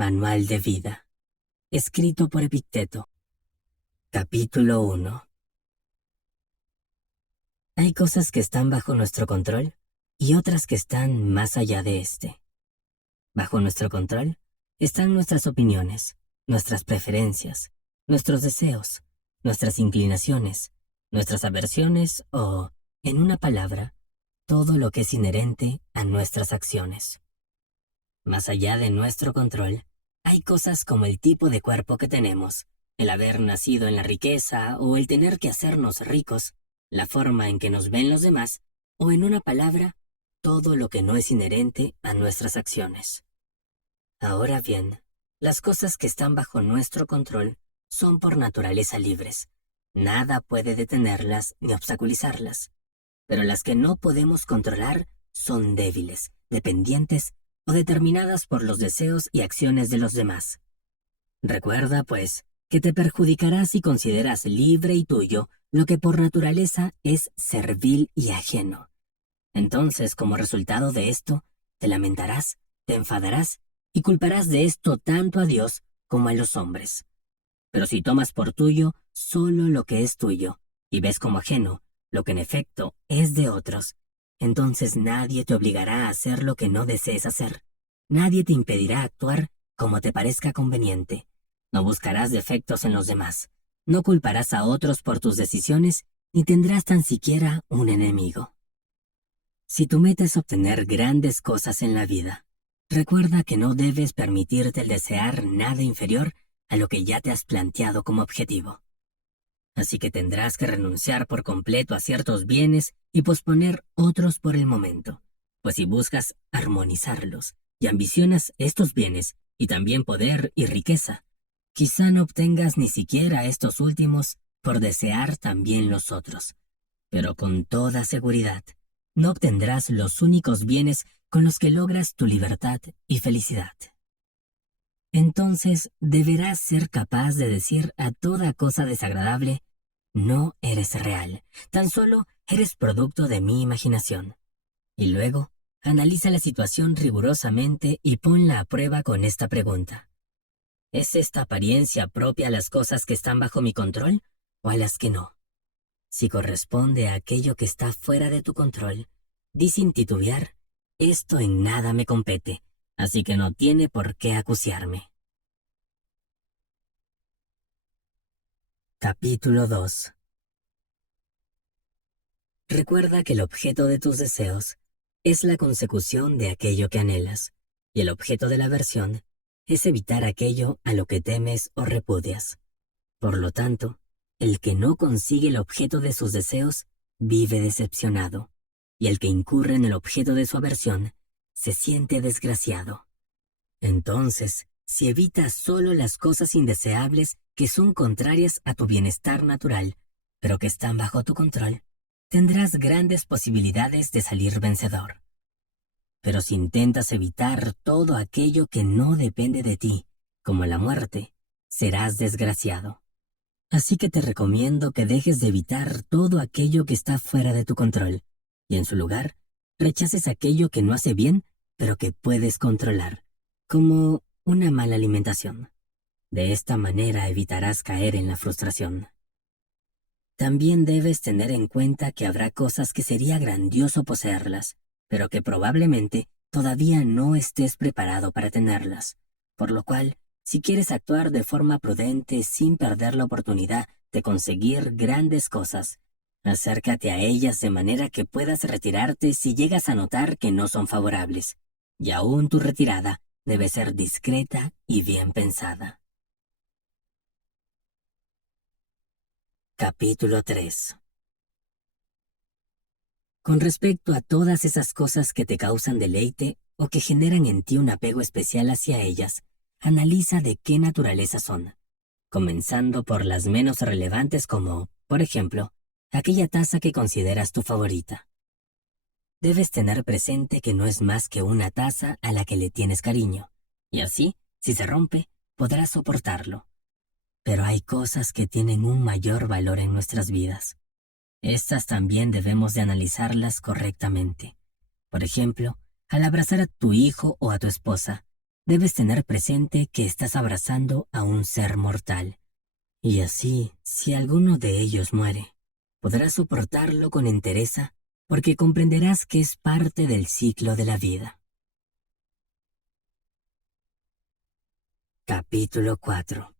Manual de vida. Escrito por Epicteto. Capítulo 1. Hay cosas que están bajo nuestro control y otras que están más allá de este. Bajo nuestro control están nuestras opiniones, nuestras preferencias, nuestros deseos, nuestras inclinaciones, nuestras aversiones o, en una palabra, todo lo que es inherente a nuestras acciones. Más allá de nuestro control, hay cosas como el tipo de cuerpo que tenemos, el haber nacido en la riqueza o el tener que hacernos ricos, la forma en que nos ven los demás, o en una palabra, todo lo que no es inherente a nuestras acciones. Ahora bien, las cosas que están bajo nuestro control son por naturaleza libres. Nada puede detenerlas ni obstaculizarlas. Pero las que no podemos controlar son débiles, dependientes o determinadas por los deseos y acciones de los demás. Recuerda, pues, que te perjudicará si consideras libre y tuyo lo que por naturaleza es servil y ajeno. Entonces, como resultado de esto, te lamentarás, te enfadarás y culparás de esto tanto a Dios como a los hombres. Pero si tomas por tuyo solo lo que es tuyo y ves como ajeno lo que en efecto es de otros, entonces nadie te obligará a hacer lo que no desees hacer. Nadie te impedirá actuar como te parezca conveniente. No buscarás defectos en los demás. No culparás a otros por tus decisiones, ni tendrás tan siquiera un enemigo. Si tu meta es obtener grandes cosas en la vida, recuerda que no debes permitirte el desear nada inferior a lo que ya te has planteado como objetivo. Así que tendrás que renunciar por completo a ciertos bienes y posponer otros por el momento, pues si buscas armonizarlos y ambicionas estos bienes y también poder y riqueza, quizá no obtengas ni siquiera estos últimos por desear también los otros, pero con toda seguridad no obtendrás los únicos bienes con los que logras tu libertad y felicidad. Entonces deberás ser capaz de decir a toda cosa desagradable: no eres real, tan solo eres producto de mi imaginación. Y luego, analiza la situación rigurosamente y ponla a prueba con esta pregunta: ¿es esta apariencia propia a las cosas que están bajo mi control o a las que no? Si corresponde a aquello que está fuera de tu control, di sin titubear: esto en nada me compete, así que no tiene por qué acuciarme. Capítulo 2. Recuerda que el objeto de tus deseos es la consecución de aquello que anhelas, y el objeto de la aversión es evitar aquello a lo que temes o repudias. Por lo tanto, el que no consigue el objeto de sus deseos vive decepcionado, y el que incurre en el objeto de su aversión se siente desgraciado. Entonces, si evitas solo las cosas indeseables que son contrarias a tu bienestar natural, pero que están bajo tu control, tendrás grandes posibilidades de salir vencedor. Pero si intentas evitar todo aquello que no depende de ti, como la muerte, serás desgraciado. Así que te recomiendo que dejes de evitar todo aquello que está fuera de tu control, y en su lugar, rechaces aquello que no hace bien, pero que puedes controlar, como una mala alimentación. De esta manera evitarás caer en la frustración. También debes tener en cuenta que habrá cosas que sería grandioso poseerlas, pero que probablemente todavía no estés preparado para tenerlas, por lo cual, si quieres actuar de forma prudente sin perder la oportunidad de conseguir grandes cosas, acércate a ellas de manera que puedas retirarte si llegas a notar que no son favorables, y aún tu retirada debe ser discreta y bien pensada. Capítulo 3. Con respecto a todas esas cosas que te causan deleite o que generan en ti un apego especial hacia ellas, analiza de qué naturaleza son, comenzando por las menos relevantes como, por ejemplo, aquella taza que consideras tu favorita. Debes tener presente que no es más que una taza a la que le tienes cariño, y así, si se rompe, podrás soportarlo. Pero hay cosas que tienen un mayor valor en nuestras vidas. Estas también debemos de analizarlas correctamente. Por ejemplo, al abrazar a tu hijo o a tu esposa, debes tener presente que estás abrazando a un ser mortal. Y así, si alguno de ellos muere, podrás soportarlo con entereza porque comprenderás que es parte del ciclo de la vida. Capítulo 4.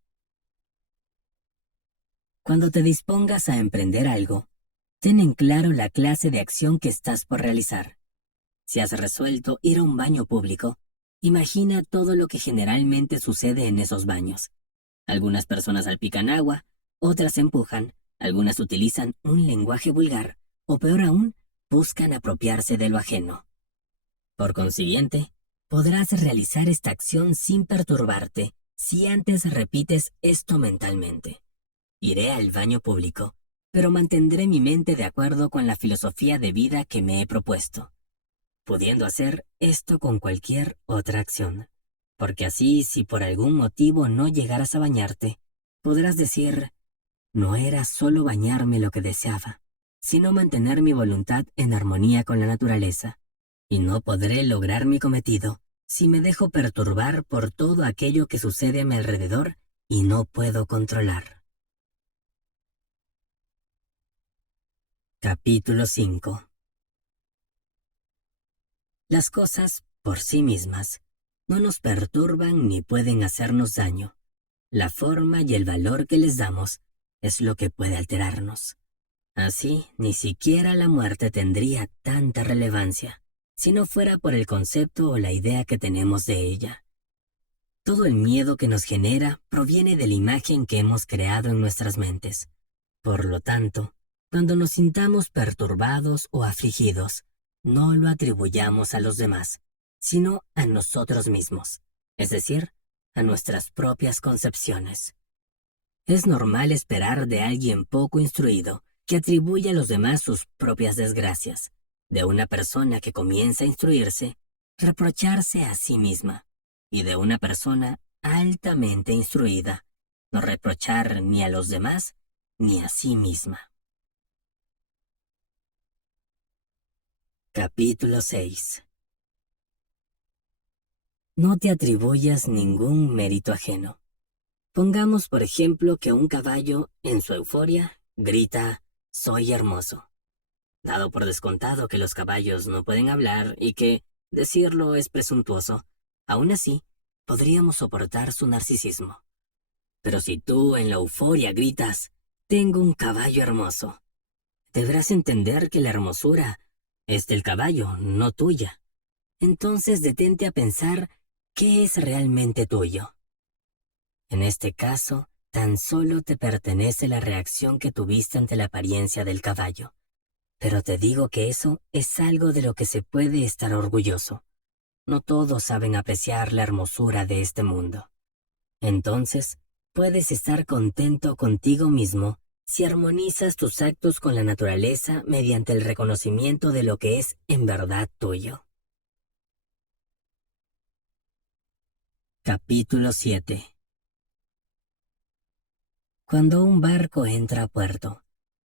Cuando te dispongas a emprender algo, ten en claro la clase de acción que estás por realizar. Si has resuelto ir a un baño público, imagina todo lo que generalmente sucede en esos baños. Algunas personas salpican agua, otras empujan, algunas utilizan un lenguaje vulgar, o peor aún, buscan apropiarse de lo ajeno. Por consiguiente, podrás realizar esta acción sin perturbarte si antes repites esto mentalmente. Iré al baño público, pero mantendré mi mente de acuerdo con la filosofía de vida que me he propuesto, pudiendo hacer esto con cualquier otra acción. Porque así, si por algún motivo no llegaras a bañarte, podrás decir, no era solo bañarme lo que deseaba, sino mantener mi voluntad en armonía con la naturaleza, y no podré lograr mi cometido si me dejo perturbar por todo aquello que sucede a mi alrededor y no puedo controlar. Capítulo 5. Las cosas, por sí mismas, no nos perturban ni pueden hacernos daño. La forma y el valor que les damos es lo que puede alterarnos. Así, ni siquiera la muerte tendría tanta relevancia, si no fuera por el concepto o la idea que tenemos de ella. Todo el miedo que nos genera proviene de la imagen que hemos creado en nuestras mentes. Por lo tanto, cuando nos sintamos perturbados o afligidos, no lo atribuyamos a los demás, sino a nosotros mismos, es decir, a nuestras propias concepciones. Es normal esperar de alguien poco instruido que atribuya a los demás sus propias desgracias. De una persona que comienza a instruirse, reprocharse a sí misma. Y de una persona altamente instruida, no reprochar ni a los demás ni a sí misma. Capítulo 6. No te atribuyas ningún mérito ajeno. Pongamos, por ejemplo, que un caballo, en su euforia, grita, «Soy hermoso». Dado por descontado que los caballos no pueden hablar y que decirlo es presuntuoso, aún así, podríamos soportar su narcisismo. Pero si tú en la euforia gritas, «Tengo un caballo hermoso», deberás entender que la hermosura es del caballo, no tuya. Entonces detente a pensar qué es realmente tuyo. En este caso, tan solo te pertenece la reacción que tuviste ante la apariencia del caballo. Pero te digo que eso es algo de lo que se puede estar orgulloso. No todos saben apreciar la hermosura de este mundo. Entonces, puedes estar contento contigo mismo si armonizas tus actos con la naturaleza mediante el reconocimiento de lo que es en verdad tuyo. Capítulo 7. Cuando un barco entra a puerto,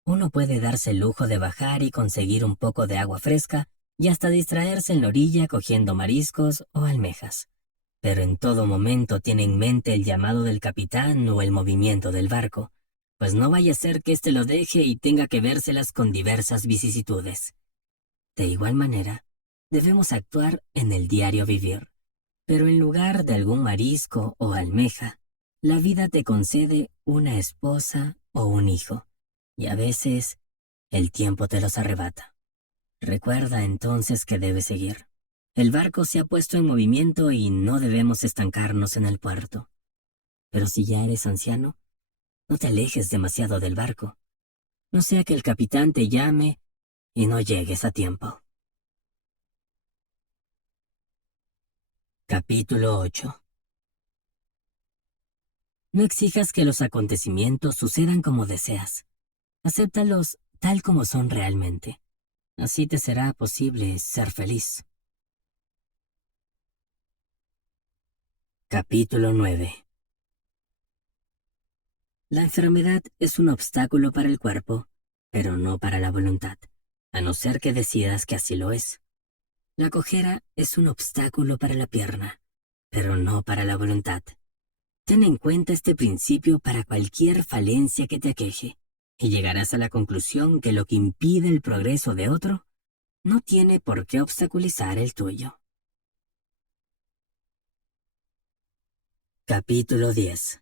uno puede darse el lujo de bajar y conseguir un poco de agua fresca y hasta distraerse en la orilla cogiendo mariscos o almejas. Pero en todo momento tiene en mente el llamado del capitán o el movimiento del barco, pues no vaya a ser que éste lo deje y tenga que vérselas con diversas vicisitudes. De igual manera, debemos actuar en el diario vivir, pero en lugar de algún marisco o almeja, la vida te concede una esposa o un hijo, y a veces el tiempo te los arrebata. Recuerda entonces que debes seguir. El barco se ha puesto en movimiento y no debemos estancarnos en el puerto. Pero si ya eres anciano, no te alejes demasiado del barco, no sea que el capitán te llame y no llegues a tiempo. Capítulo 8. No exijas que los acontecimientos sucedan como deseas. Acéptalos tal como son realmente. Así te será posible ser feliz. Capítulo 9. La enfermedad es un obstáculo para el cuerpo, pero no para la voluntad, a no ser que decidas que así lo es. La cojera es un obstáculo para la pierna, pero no para la voluntad. Ten en cuenta este principio para cualquier falencia que te aqueje, y llegarás a la conclusión que lo que impide el progreso de otro no tiene por qué obstaculizar el tuyo. Capítulo 10.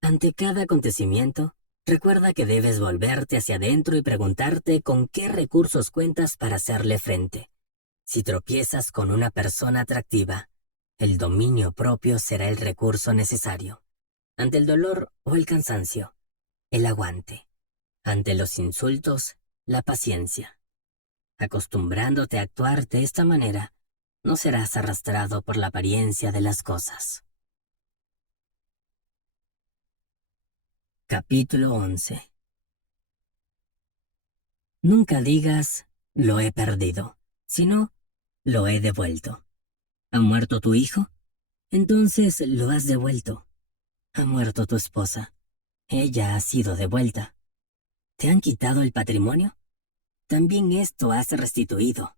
Ante cada acontecimiento, recuerda que debes volverte hacia adentro y preguntarte con qué recursos cuentas para hacerle frente. Si tropiezas con una persona atractiva, el dominio propio será el recurso necesario. Ante el dolor o el cansancio, el aguante. Ante los insultos, la paciencia. Acostumbrándote a actuar de esta manera, no serás arrastrado por la apariencia de las cosas. Capítulo 11. Nunca digas, lo he perdido, sino, lo he devuelto. ¿Ha muerto tu hijo? Entonces lo has devuelto. ¿Ha muerto tu esposa? Ella ha sido devuelta. ¿Te han quitado el patrimonio? También esto has restituido.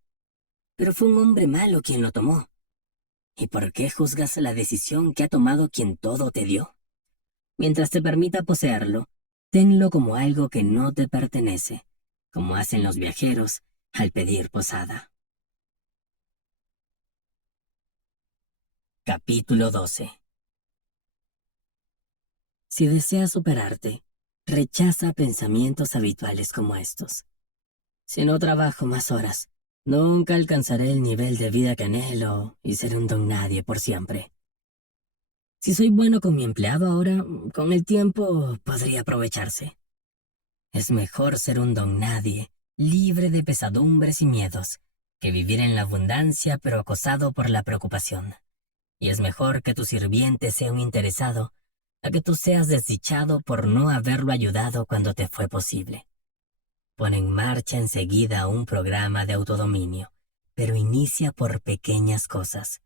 Pero fue un hombre malo quien lo tomó. ¿Y por qué juzgas la decisión que ha tomado quien todo te dio? Mientras te permita poseerlo, tenlo como algo que no te pertenece, como hacen los viajeros al pedir posada. Capítulo 12. Si deseas superarte, rechaza pensamientos habituales como estos. Si no trabajo más horas, nunca alcanzaré el nivel de vida que anhelo y seré un don nadie por siempre. Si soy bueno con mi empleado ahora, con el tiempo podría aprovecharse. Es mejor ser un don nadie, libre de pesadumbres y miedos, que vivir en la abundancia pero acosado por la preocupación. Y es mejor que tu sirviente sea un interesado, a que tú seas desdichado por no haberlo ayudado cuando te fue posible. Pon en marcha enseguida un programa de autodominio, pero inicia por pequeñas cosas.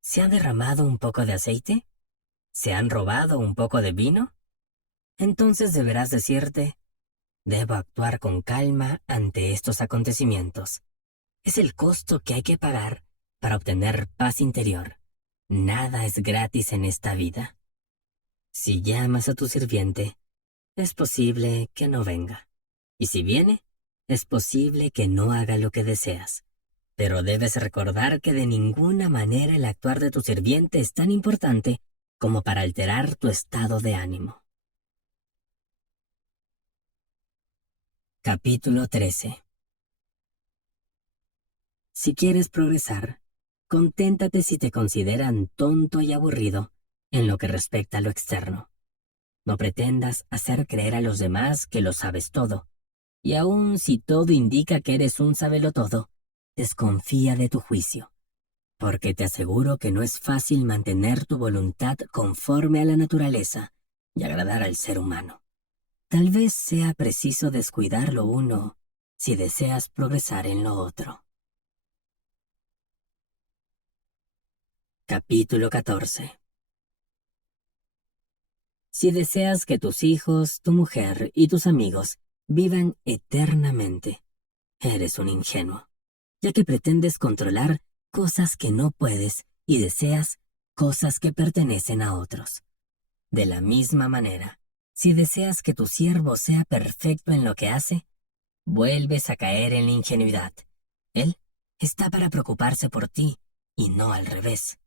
¿Se ha derramado un poco de aceite? ¿Se han robado un poco de vino? Entonces deberás decirte, debo actuar con calma ante estos acontecimientos. Es el costo que hay que pagar para obtener paz interior. Nada es gratis en esta vida. Si llamas a tu sirviente, es posible que no venga. Y si viene, es posible que no haga lo que deseas. Pero debes recordar que de ninguna manera el actuar de tu sirviente es tan importante como para alterar tu estado de ánimo. Capítulo 13. Si quieres progresar, conténtate si te consideran tonto y aburrido en lo que respecta a lo externo. No pretendas hacer creer a los demás que lo sabes todo, y aun si todo indica que eres un sabelotodo, desconfía de tu juicio, porque te aseguro que no es fácil mantener tu voluntad conforme a la naturaleza y agradar al ser humano. Tal vez sea preciso descuidar lo uno si deseas progresar en lo otro. Capítulo 14. Si deseas que tus hijos, tu mujer y tus amigos vivan eternamente, eres un ingenuo, ya que pretendes controlar cosas que no puedes y deseas cosas que pertenecen a otros. De la misma manera, si deseas que tu siervo sea perfecto en lo que hace, vuelves a caer en la ingenuidad. Él está para preocuparse por ti y no al revés.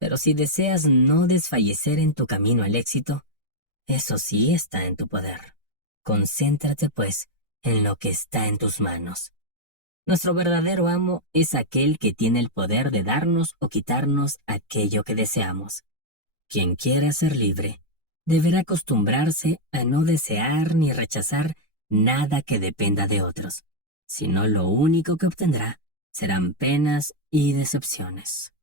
Pero si deseas no desfallecer en tu camino al éxito, eso sí está en tu poder. Concéntrate, pues, en lo que está en tus manos. Nuestro verdadero amo es aquel que tiene el poder de darnos o quitarnos aquello que deseamos. Quien quiera ser libre, deberá acostumbrarse a no desear ni rechazar nada que dependa de otros, sino lo único que obtendrá serán penas y decepciones.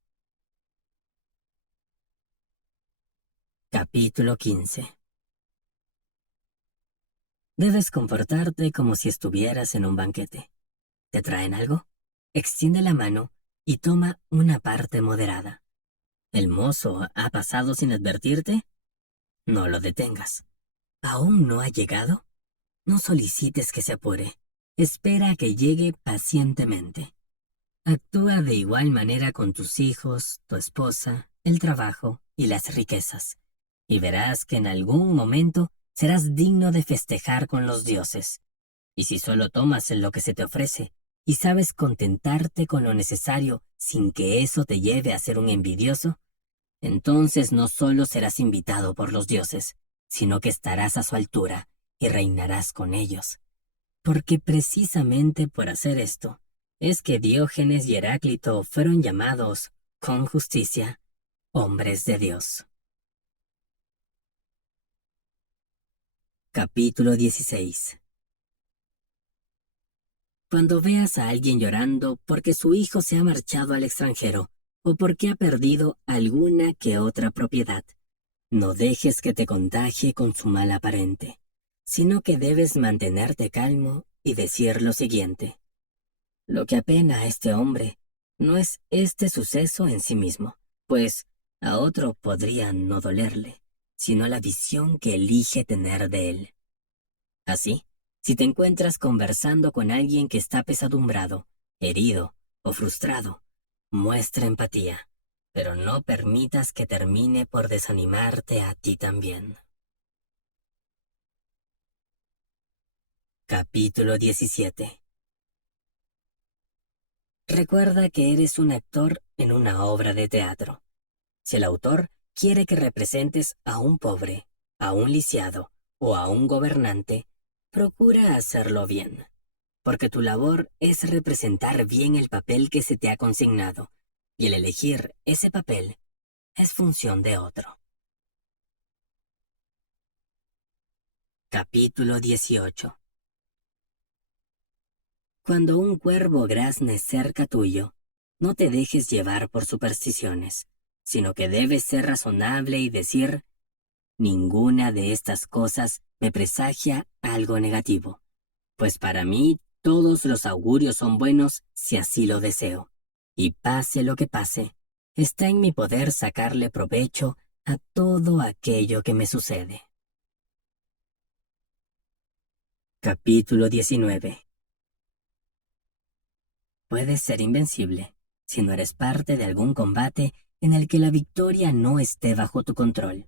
Capítulo 15. Debes comportarte como si estuvieras en un banquete. ¿Te traen algo? Extiende la mano y toma una parte moderada. ¿El mozo ha pasado sin advertirte? No lo detengas. ¿Aún no ha llegado? No solicites que se apure. Espera a que llegue pacientemente. Actúa de igual manera con tus hijos, tu esposa, el trabajo y las riquezas, y verás que en algún momento serás digno de festejar con los dioses. Y si solo tomas lo que se te ofrece, y sabes contentarte con lo necesario sin que eso te lleve a ser un envidioso, entonces no solo serás invitado por los dioses, sino que estarás a su altura y reinarás con ellos. Porque precisamente por hacer esto, es que Diógenes y Heráclito fueron llamados, con justicia, hombres de Dios. Capítulo 16. Cuando veas a alguien llorando porque su hijo se ha marchado al extranjero o porque ha perdido alguna que otra propiedad, no dejes que te contagie con su mal aparente, sino que debes mantenerte calmo y decir lo siguiente. Lo que apena a este hombre no es este suceso en sí mismo, pues a otro podría no dolerle, sino la visión que elige tener de él. Así, si te encuentras conversando con alguien que está pesadumbrado, herido o frustrado, muestra empatía, pero no permitas que termine por desanimarte a ti también. Capítulo 17. Recuerda que eres un actor en una obra de teatro. Si el autor quiere que representes a un pobre, a un lisiado o a un gobernante, procura hacerlo bien, porque tu labor es representar bien el papel que se te ha consignado, y el elegir ese papel es función de otro. Capítulo 18. Cuando un cuervo grazne cerca tuyo, no te dejes llevar por supersticiones, sino que debes ser razonable y decir: ninguna de estas cosas me presagia algo negativo, pues para mí todos los augurios son buenos si así lo deseo, y pase lo que pase, está en mi poder sacarle provecho a todo aquello que me sucede. Capítulo 19. Puedes ser invencible si no eres parte de algún combate en el que la victoria no esté bajo tu control.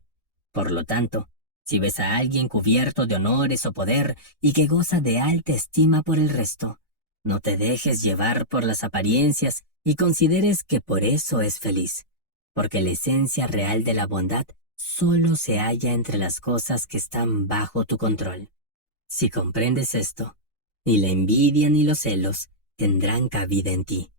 Por lo tanto, si ves a alguien cubierto de honores o poder y que goza de alta estima por el resto, no te dejes llevar por las apariencias y consideres que por eso es feliz, porque la esencia real de la bondad solo se halla entre las cosas que están bajo tu control. Si comprendes esto, ni la envidia ni los celos tendrán cabida en ti,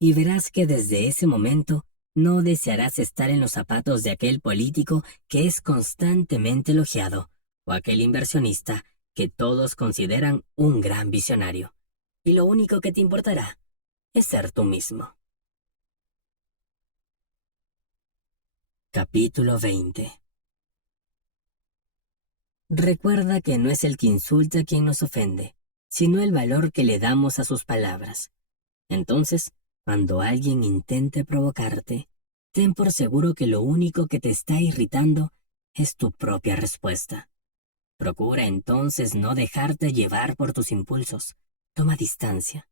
y verás que desde ese momento no desearás estar en los zapatos de aquel político que es constantemente elogiado, o aquel inversionista que todos consideran un gran visionario, y lo único que te importará es ser tú mismo. Capítulo 20. Recuerda que no es el que insulta quien nos ofende, sino el valor que le damos a sus palabras. Entonces, cuando alguien intente provocarte, ten por seguro que lo único que te está irritando es tu propia respuesta. Procura entonces no dejarte llevar por tus impulsos. Toma distancia.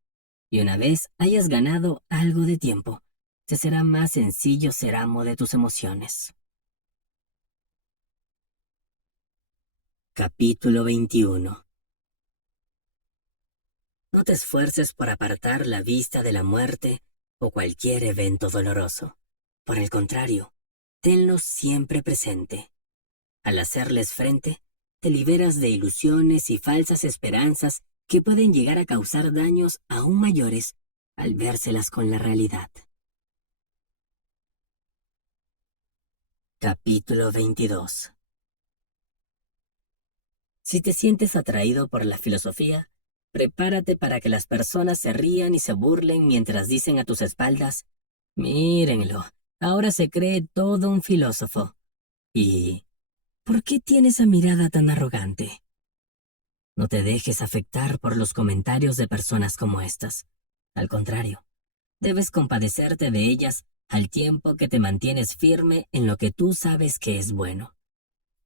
Y una vez hayas ganado algo de tiempo, te será más sencillo ser amo de tus emociones. Capítulo 21. No te esfuerces por apartar la vista de la muerte o cualquier evento doloroso. Por el contrario, tenlos siempre presente. Al hacerles frente, te liberas de ilusiones y falsas esperanzas que pueden llegar a causar daños aún mayores al vérselas con la realidad. Capítulo 22. Si te sientes atraído por la filosofía, prepárate para que las personas se rían y se burlen mientras dicen a tus espaldas: mírenlo, ahora se cree todo un filósofo. ¿Y por qué tiene esa mirada tan arrogante? No te dejes afectar por los comentarios de personas como estas. Al contrario, debes compadecerte de ellas al tiempo que te mantienes firme en lo que tú sabes que es bueno.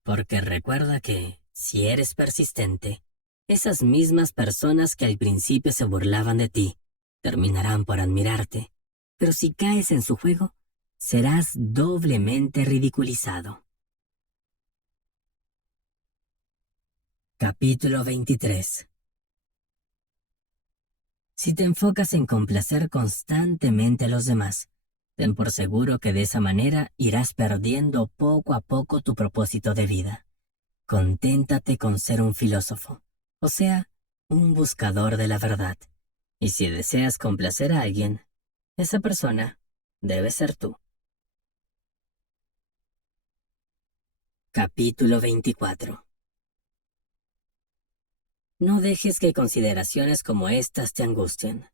Porque recuerda que, si eres persistente, esas mismas personas que al principio se burlaban de ti, terminarán por admirarte, pero si caes en su juego, serás doblemente ridiculizado. Capítulo 23. Si te enfocas en complacer constantemente a los demás, ten por seguro que de esa manera irás perdiendo poco a poco tu propósito de vida. Conténtate con ser un filósofo, o sea, un buscador de la verdad. Y si deseas complacer a alguien, esa persona debe ser tú. Capítulo 24. No dejes que consideraciones como estas te angustien.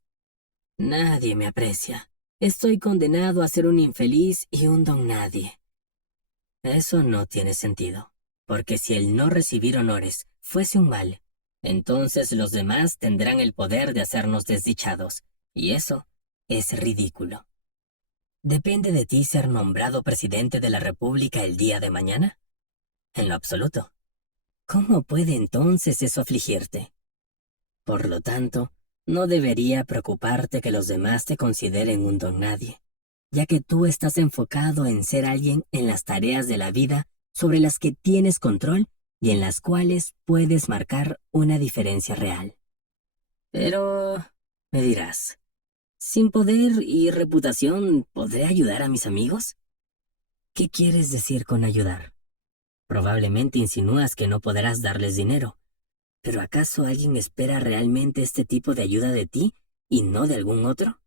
Nadie me aprecia. Estoy condenado a ser un infeliz y un don nadie. Eso no tiene sentido, porque si el no recibir honores fuese un mal, entonces los demás tendrán el poder de hacernos desdichados, y eso es ridículo. ¿Depende de ti ser nombrado presidente de la República el día de mañana? En lo absoluto. ¿Cómo puede entonces eso afligirte? Por lo tanto, no debería preocuparte que los demás te consideren un don nadie, ya que tú estás enfocado en ser alguien en las tareas de la vida sobre las que tienes control y en las cuales puedes marcar una diferencia real. Pero, me dirás, ¿sin poder y reputación podré ayudar a mis amigos? ¿Qué quieres decir con ayudar? Probablemente insinúas que no podrás darles dinero. ¿Pero acaso alguien espera realmente este tipo de ayuda de ti y no de algún otro?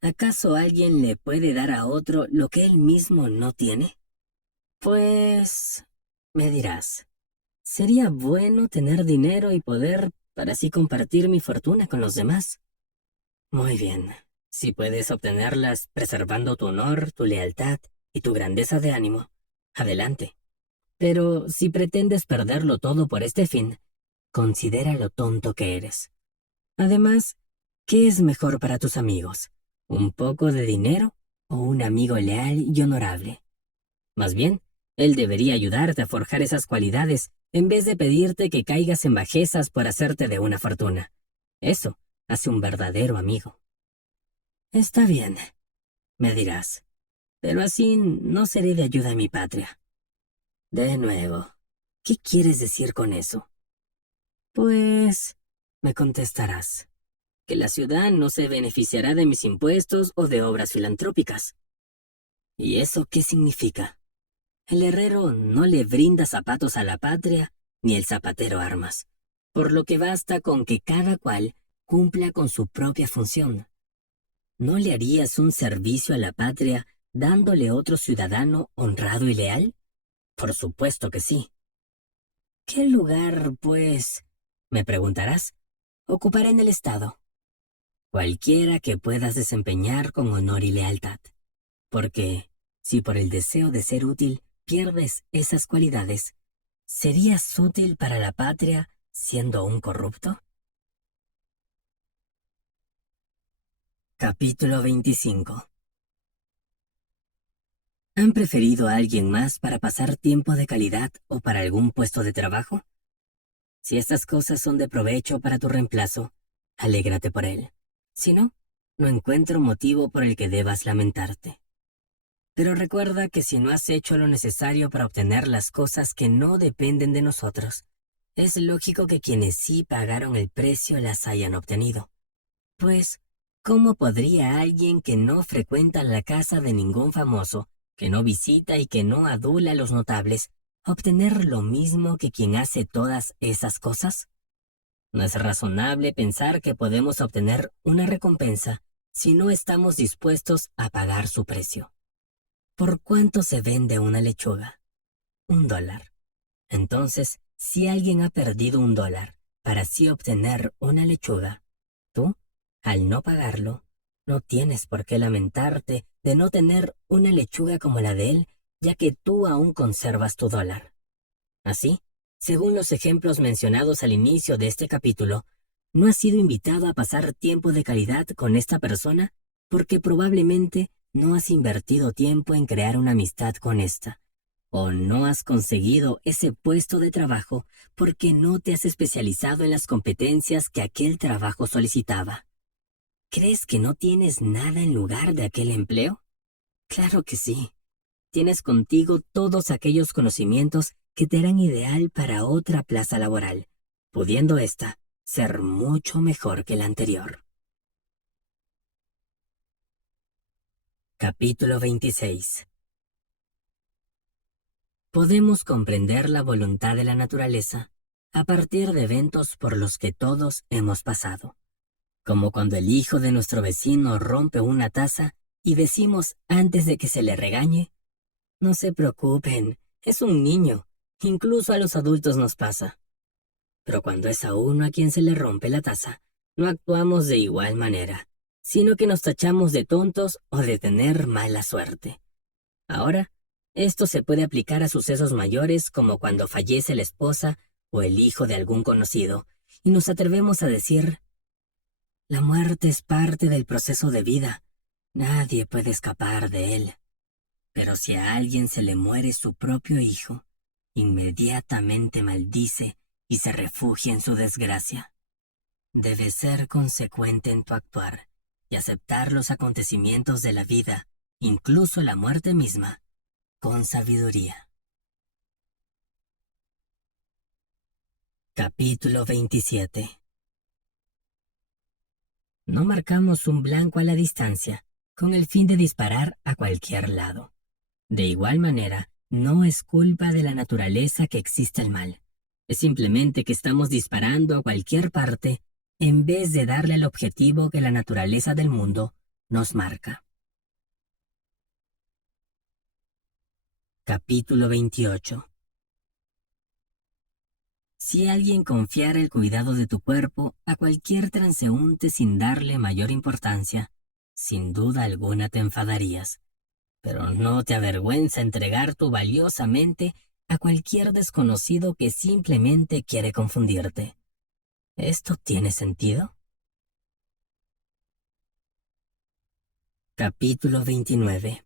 ¿Acaso alguien le puede dar a otro lo que él mismo no tiene? Pues, me dirás, sería bueno tener dinero y poder para así compartir mi fortuna con los demás. Muy bien, si puedes obtenerlas preservando tu honor, tu lealtad y tu grandeza de ánimo, adelante. Pero si pretendes perderlo todo por este fin, considera lo tonto que eres. Además, ¿qué es mejor para tus amigos? ¿Un poco de dinero o un amigo leal y honorable? Más bien, él debería ayudarte a forjar esas cualidades en vez de pedirte que caigas en bajezas por hacerte de una fortuna. Eso hace un verdadero amigo. Está bien, me dirás, pero así no seré de ayuda a mi patria. De nuevo, ¿qué quieres decir con eso? Pues, me contestarás, que la ciudad no se beneficiará de mis impuestos o de obras filantrópicas. ¿Y eso qué significa? El herrero no le brinda zapatos a la patria, ni el zapatero armas, por lo que basta con que cada cual cumpla con su propia función. ¿No le harías un servicio a la patria dándole otro ciudadano honrado y leal? Por supuesto que sí. ¿Qué lugar, pues, me preguntarás, ocuparé en el Estado? Cualquiera que puedas desempeñar con honor y lealtad. Porque, si por el deseo de ser útil pierdes esas cualidades, ¿serías útil para la patria siendo un corrupto? Capítulo 25. ¿Han preferido a alguien más para pasar tiempo de calidad o para algún puesto de trabajo? Si estas cosas son de provecho para tu reemplazo, alégrate por él. Si no, no encuentro motivo por el que debas lamentarte. Pero recuerda que si no has hecho lo necesario para obtener las cosas que no dependen de nosotros, es lógico que quienes sí pagaron el precio las hayan obtenido. Pues, ¿cómo podría alguien que no frecuenta la casa de ningún famoso, que no visita y que no adula a los notables, obtener lo mismo que quien hace todas esas cosas? No es razonable pensar que podemos obtener una recompensa si no estamos dispuestos a pagar su precio. ¿Por cuánto se vende una lechuga? $1. Entonces, si alguien ha perdido $1 para así obtener una lechuga, tú, al no pagarlo, no tienes por qué lamentarte de no tener una lechuga como la de él, ya que tú aún conservas tu $1. Así, según los ejemplos mencionados al inicio de este capítulo, no has sido invitado a pasar tiempo de calidad con esta persona porque probablemente no has invertido tiempo en crear una amistad con esta, o no has conseguido ese puesto de trabajo porque no te has especializado en las competencias que aquel trabajo solicitaba. ¿Crees que no tienes nada en lugar de aquel empleo? Claro que sí. Tienes contigo todos aquellos conocimientos que te harán ideal para otra plaza laboral, pudiendo ésta ser mucho mejor que la anterior. Capítulo 26. Podemos comprender la voluntad de la naturaleza a partir de eventos por los que todos hemos pasado, como cuando el hijo de nuestro vecino rompe una taza y decimos antes de que se le regañe: no se preocupen, es un niño, incluso a los adultos nos pasa. Pero cuando es a uno a quien se le rompe la taza, no actuamos de igual manera, sino que nos tachamos de tontos o de tener mala suerte. Ahora, esto se puede aplicar a sucesos mayores como cuando fallece la esposa o el hijo de algún conocido, y nos atrevemos a decir: la muerte es parte del proceso de vida, nadie puede escapar de él. Pero si a alguien se le muere su propio hijo, inmediatamente maldice y se refugia en su desgracia. Debes ser consecuente en tu actuar y aceptar los acontecimientos de la vida, incluso la muerte misma, con sabiduría. Capítulo 27. No marcamos un blanco a la distancia, con el fin de disparar a cualquier lado. De igual manera, no es culpa de la naturaleza que exista el mal. Es simplemente que estamos disparando a cualquier parte en vez de darle al objetivo que la naturaleza del mundo nos marca. Capítulo 28. Si alguien confiara el cuidado de tu cuerpo a cualquier transeúnte sin darle mayor importancia, sin duda alguna te enfadarías. Pero no te avergüenza entregar tu valiosa mente a cualquier desconocido que simplemente quiere confundirte. ¿Esto tiene sentido? Capítulo 29.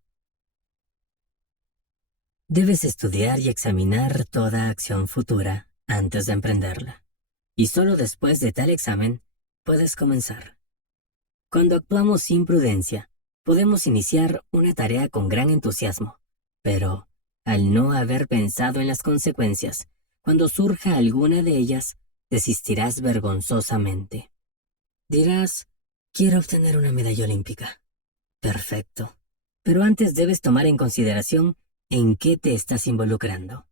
Debes estudiar y examinar toda acción futura antes de emprenderla. Y solo después de tal examen puedes comenzar. Cuando actuamos sin prudencia, podemos iniciar una tarea con gran entusiasmo, pero al no haber pensado en las consecuencias, cuando surja alguna de ellas, desistirás vergonzosamente. Dirás: quiero obtener una medalla olímpica. Perfecto. Pero antes debes tomar en consideración en qué te estás involucrando.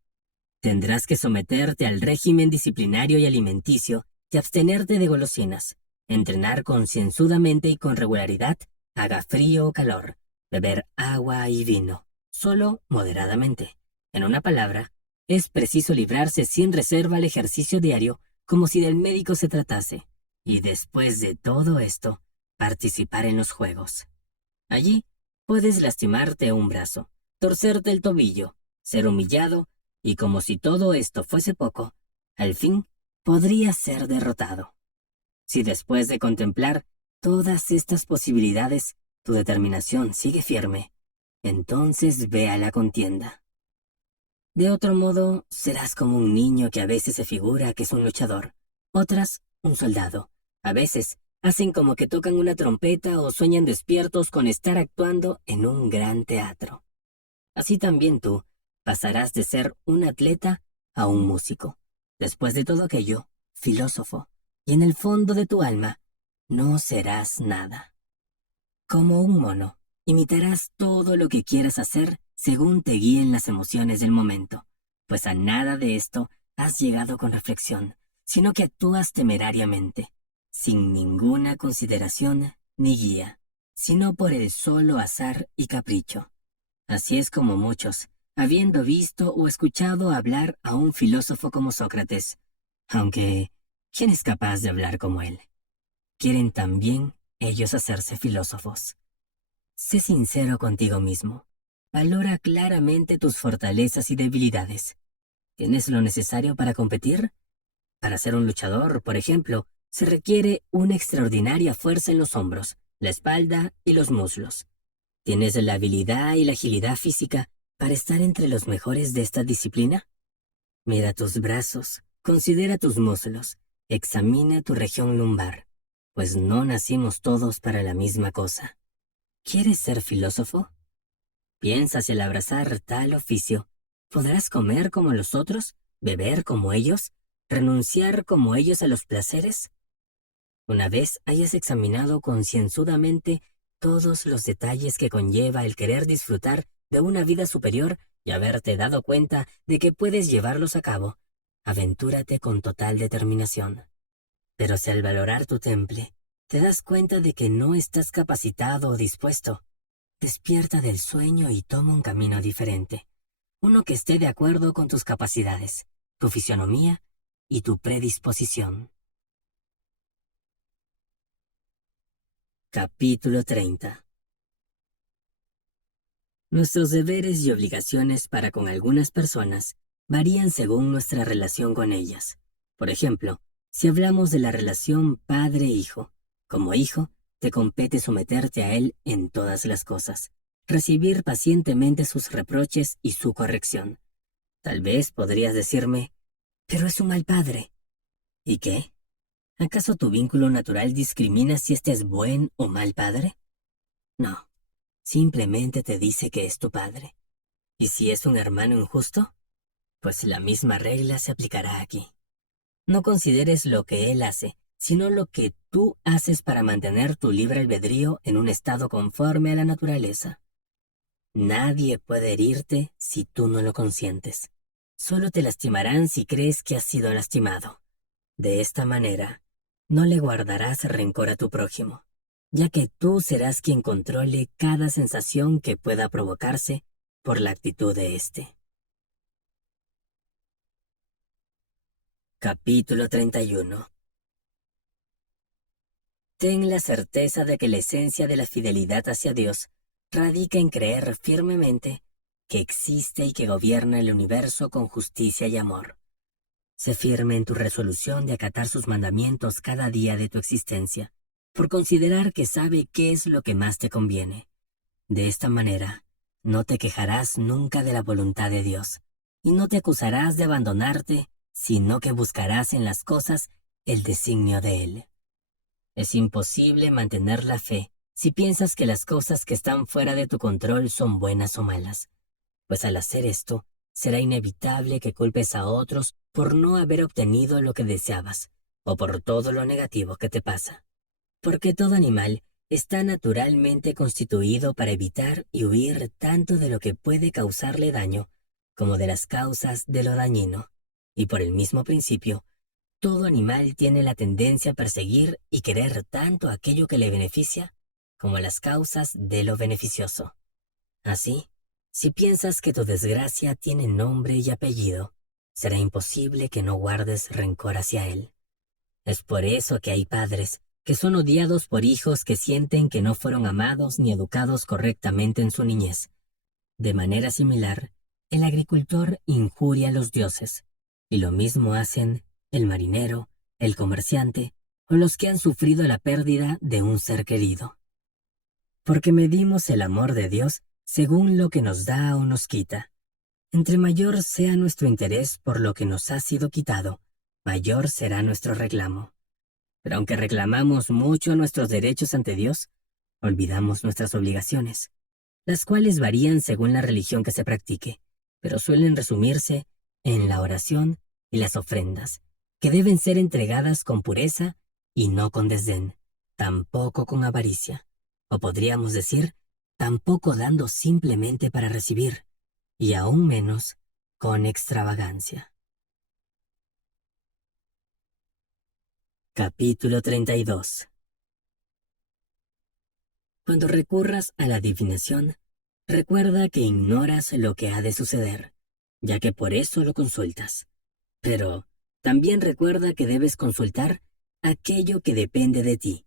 Tendrás que someterte al régimen disciplinario y alimenticio y abstenerte de golosinas, entrenar concienzudamente y con regularidad, haga frío o calor, beber agua y vino, solo moderadamente. En una palabra, es preciso librarse sin reserva al ejercicio diario como si del médico se tratase, y después de todo esto, participar en los juegos. Allí puedes lastimarte un brazo, torcerte el tobillo, ser humillado, y como si todo esto fuese poco, al fin podrías ser derrotado. Si después de contemplar todas estas posibilidades tu determinación sigue firme, entonces ve a la contienda. De otro modo, serás como un niño que a veces se figura que es un luchador, otras un soldado. A veces hacen como que tocan una trompeta o sueñan despiertos con estar actuando en un gran teatro. Así también tú pasarás de ser un atleta a un músico. Después de todo aquello, filósofo, y en el fondo de tu alma, no serás nada. Como un mono, imitarás todo lo que quieras hacer según te guíen las emociones del momento, pues a nada de esto has llegado con reflexión, sino que actúas temerariamente, sin ninguna consideración ni guía, sino por el solo azar y capricho. Así es como muchos, habiendo visto o escuchado hablar a un filósofo como Sócrates, aunque ¿quién es capaz de hablar como él? Quieren también ellos hacerse filósofos. Sé sincero contigo mismo. Valora claramente tus fortalezas y debilidades. ¿Tienes lo necesario para competir? Para ser un luchador, por ejemplo, se requiere una extraordinaria fuerza en los hombros, la espalda y los muslos. ¿Tienes la habilidad y la agilidad física para estar entre los mejores de esta disciplina? Mira tus brazos, considera tus muslos, examina tu región lumbar. pues no nacimos todos para la misma cosa. ¿Quieres ser filósofo? Piensa si al abrazar tal oficio, ¿podrás comer como los otros, beber como ellos, renunciar como ellos a los placeres? Una vez hayas examinado concienzudamente todos los detalles que conlleva el querer disfrutar de una vida superior y haberte dado cuenta de que puedes llevarlos a cabo, aventúrate con total determinación. Pero si al valorar tu temple, te das cuenta de que no estás capacitado o dispuesto, despierta del sueño y toma un camino diferente, uno que esté de acuerdo con tus capacidades, tu fisionomía y tu predisposición. Capítulo 30. Nuestros deberes y obligaciones para con algunas personas varían según nuestra relación con ellas. Por ejemplo, si hablamos de la relación padre-hijo, como hijo, te compete someterte a él en todas las cosas, recibir pacientemente sus reproches y su corrección. Tal vez podrías decirme, pero es un mal padre. ¿Y qué? ¿Acaso tu vínculo natural discrimina si este es buen o mal padre? No. Simplemente te dice que es tu padre. ¿Y si es un hermano injusto? Pues la misma regla se aplicará aquí. No consideres lo que él hace, sino lo que tú haces para mantener tu libre albedrío en un estado conforme a la naturaleza. Nadie puede herirte si tú no lo consientes. Solo te lastimarán si crees que has sido lastimado. De esta manera, no le guardarás rencor a tu prójimo, ya que tú serás quien controle cada sensación que pueda provocarse por la actitud de éste. Capítulo 31. Ten la certeza de que la esencia de la fidelidad hacia Dios radica en creer firmemente que existe y que gobierna el universo con justicia y amor. Sé firme en tu resolución de acatar sus mandamientos cada día de tu existencia, por considerar que sabe qué es lo que más te conviene. De esta manera, no te quejarás nunca de la voluntad de Dios, y no te acusarás de abandonarte, sino que buscarás en las cosas el designio de Él. Es imposible mantener la fe si piensas que las cosas que están fuera de tu control son buenas o malas, pues al hacer esto, será inevitable que culpes a otros por no haber obtenido lo que deseabas, o por todo lo negativo que te pasa. Porque todo animal está naturalmente constituido para evitar y huir tanto de lo que puede causarle daño, como de las causas de lo dañino, y por el mismo principio, todo animal tiene la tendencia a perseguir y querer tanto aquello que le beneficia, como las causas de lo beneficioso. Así, si piensas que tu desgracia tiene nombre y apellido, será imposible que no guardes rencor hacia él. Es por eso que hay padres que son odiados por hijos que sienten que no fueron amados ni educados correctamente en su niñez. De manera similar, el agricultor injuria a los dioses, y lo mismo hacen el marinero, el comerciante o los que han sufrido la pérdida de un ser querido. Porque medimos el amor de Dios según lo que nos da o nos quita. Entre mayor sea nuestro interés por lo que nos ha sido quitado, mayor será nuestro reclamo. Pero aunque reclamamos mucho nuestros derechos ante Dios, olvidamos nuestras obligaciones, las cuales varían según la religión que se practique, pero suelen resumirse en la oración y las ofrendas, que deben ser entregadas con pureza y no con desdén, tampoco con avaricia, o podríamos decir, tampoco dando simplemente para recibir, y aún menos con extravagancia. Capítulo 32. Cuando recurras a la adivinación, recuerda que ignoras lo que ha de suceder, ya que por eso lo consultas. Pero también recuerda que debes consultar aquello que depende de ti,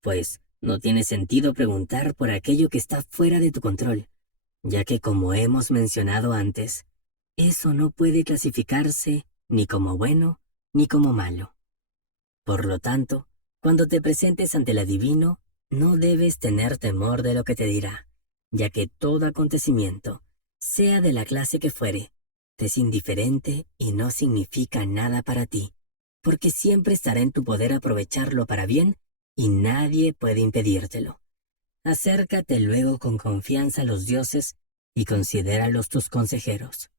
pues no tiene sentido preguntar por aquello que está fuera de tu control, ya que como hemos mencionado antes, eso no puede clasificarse ni como bueno ni como malo. Por lo tanto, cuando te presentes ante el adivino, no debes tener temor de lo que te dirá, ya que todo acontecimiento, sea de la clase que fuere, te es indiferente y no significa nada para ti, porque siempre estará en tu poder aprovecharlo para bien y nadie puede impedírtelo. Acércate luego con confianza a los dioses y considéralos tus consejeros.